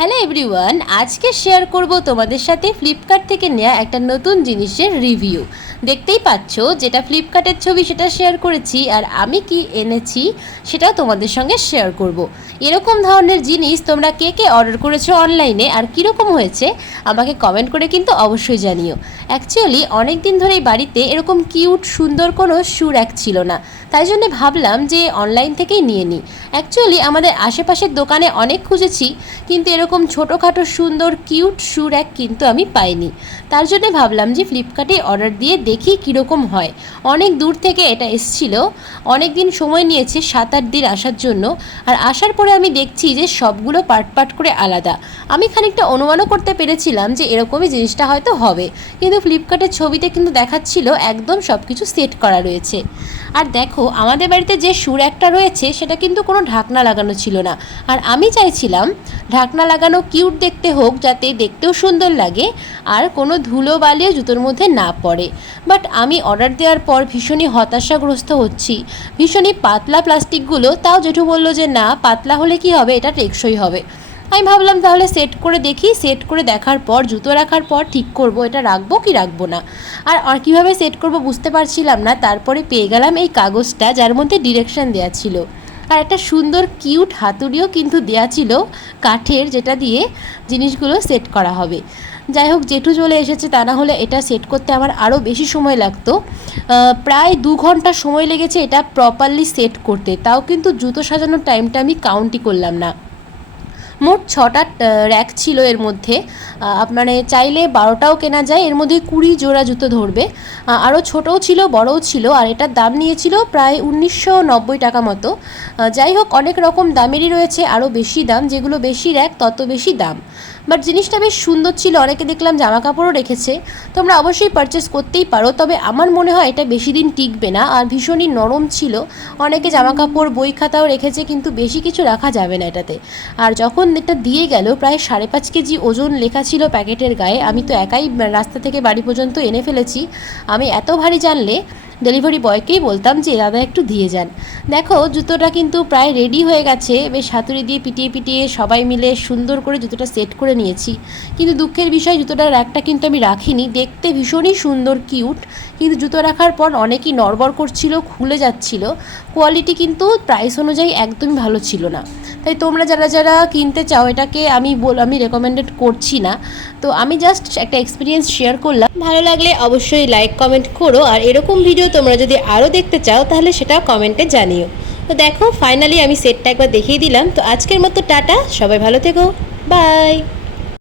Hello everyone আজকে share করব তোমাদের সাথে ফ্লিপকার্ট থেকে নেওয়া একটা নতুন জিনিসের রিভিউ দেখতেই পাচ্ছ, যেটা ফ্লিপকার্টের ছবি সেটা শেয়ার করেছি আর আমি কি এনেছি সেটাও তোমাদের সঙ্গে শেয়ার করব। এরকম ধরনের জিনিস তোমরা কে কে অর্ডার করেছ অনলাইনে আর কীরকম হয়েছে, আমাকে কমেন্ট করে কিন্তু অবশ্যই জানিও। অ্যাকচুয়ালি অনেক দিন ধরেই বাড়িতে এরকম কিউট সুন্দর কোনো শু র্যাক ছিল না। তাই জন্য ভাবলাম যে অনলাইন থেকেই নিয়ে নিই। অ্যাকচুয়ালি আমাদের আশেপাশের দোকানে অনেক খুঁজেছি, কিন্তু এরকম ছোটোখাটো, সুন্দর, কিউট শু র্যাক কিন্তু আমি পাইনি। তার জন্য ভাবলাম যে ফ্লিপকার্টে অর্ডার দিয়ে দেখি কীরকম হয়। অনেক দূর থেকে এটা এসছিল। অনেক দিন সময় নিয়েছে সাত আট দিন আসার জন্য। আর আসার পরে আমি দেখছি যে সবগুলো পার্ট পার্ট করে আলাদা। আমি খানিকটা অনুমানও করতে পেরেছিলাম যে এরকমই জিনিসটা হয়তো হবে। কিন্তু ফ্লিপকার্টের ছবিতে কিন্তু দেখাচ্ছিল একদম সব কিছু সেট করা রয়েছে। আর দেখো, আমাদের বাড়িতে যে সুর একটা রয়েছে, সেটা কিন্তু কোনো ঢাকনা লাগানো ছিল না। আর আমি চাইছিলাম ঢাকনা লাগানো কিউট দেখতে হোক, যাতে দেখতেও সুন্দর লাগে আর কোনো ধুলো বালিও জুতোর মধ্যে না পড়ে। বাট আমি অর্ডার দেওয়ার পর ভীষণই হতাশাগ্রস্ত হচ্ছি। ভীষণই পাতলা প্লাস্টিকগুলো, তাও জেঠু বলল যে, না, পাতলা হলে কি হবে? এটা টেকসই হবে। আমি ভাবলাম তাহলে সেট করে দেখি সেট করে দেখার পর, জুতো রাখার পর ঠিক করব, এটা রাখব কি রাখব না? আর আর কীভাবে সেট করব বুঝতে পারছিলাম না, তারপরে পেয়ে গেলাম এই কাগজটা যার মধ্যে ডিরেকশন দেওয়া ছিল। আর একটা সুন্দর কিউট হাতুড়িও কিন্তু দেওয়া ছিল কাঠের, যেটা দিয়ে জিনিসগুলো সেট করা হবে। যাই হোক, জেঠু চলে এসেছে, তা না হলে এটা সেট করতে আমার আরও বেশি সময় লাগতো। প্রায় দু ঘণ্টা সময় লেগেছে এটা প্রপারলি সেট করতে, তাও কিন্তু জুতো সাজানোর টাইমটা আমি কাউন্টই করলাম না। মোট ছটা র্যাক ছিল এর মধ্যে। মানে চাইলে বারোটাও কেনা যায়। এর মধ্যে কুড়ি জোড়া জুতো ধরবে। আরও ছোটও ছিল, বড়ও ছিল, আর এটার দাম নিয়েছিল প্রায় উনিশশো নব্বই টাকা মতো। যাই হোক, অনেক রকম দামেরই রয়েছে আরও বেশি দাম। যেগুলো বেশি র্যাক তত বেশি দাম। বাট জিনিসটা বেশ সুন্দর ছিল, অনেকে দেখলাম জামা কাপড়ও রেখেছে। তোমরা অবশ্যই পারচেস করতেই পারো, তবে আমার মনে হয় এটা বেশি দিন টিকবে না আর ভীষণই নরম ছিল। অনেকে জামা কাপড় বই খাতাও রেখেছে, কিন্তু বেশি কিছু রাখা যাবে না এটাতে। আর যখন এটা দিয়ে গেল, প্রায় সাড়ে পাঁচ কেজি ওজন লেখা ছিল প্যাকেটের গায়ে। আমি তো একাই রাস্তা থেকে বাড়ি পর্যন্ত এনে ফেলেছি। আমি এত ভারী জানলে ডেলিভারি বয়কেই বলতাম যে, দাদা, একটু দিয়ে যান। দেখো, জুতোটা কিন্তু প্রায় রেডি হয়ে গেছে। বেশ হাতুড়ি দিয়ে পিটিয়ে পিটিয়ে সবাই মিলে সুন্দর করে জুতোটা সেট করে নিয়েছি। কিন্তু দুঃখের বিষয়, জুতোটার একটা কিন্তু আমি রাখিনি। দেখতে ভীষণই সুন্দর, কিউট। কিন্তু জুতো রাখার পর অনেকই নড়বড় করছিল, খুলে যাচ্ছিল। কোয়ালিটি কিন্তু প্রাইস অনুযায়ী একদমই ভালো ছিল না। তাই তোমরা যারা যারা কিনতে চাও, এটাকে আমি বল, আমি রেকমেন্ডেড করছি না। তো আমি জাস্ট একটা এক্সপিরিয়েন্স শেয়ার করলাম। ভালো লাগলে অবশ্যই লাইক কমেন্ট করো। আর এরকম ভিডিও তোমরা যদি আরও দেখতে চাও, তাহলে সেটা কমেন্টে জানিও। তো দেখো ফাইনালি আমি সেটটা একবার দেখিয়ে দিলাম। তো আজকের মতো টাটা, সবাই ভালো থেকো। বাই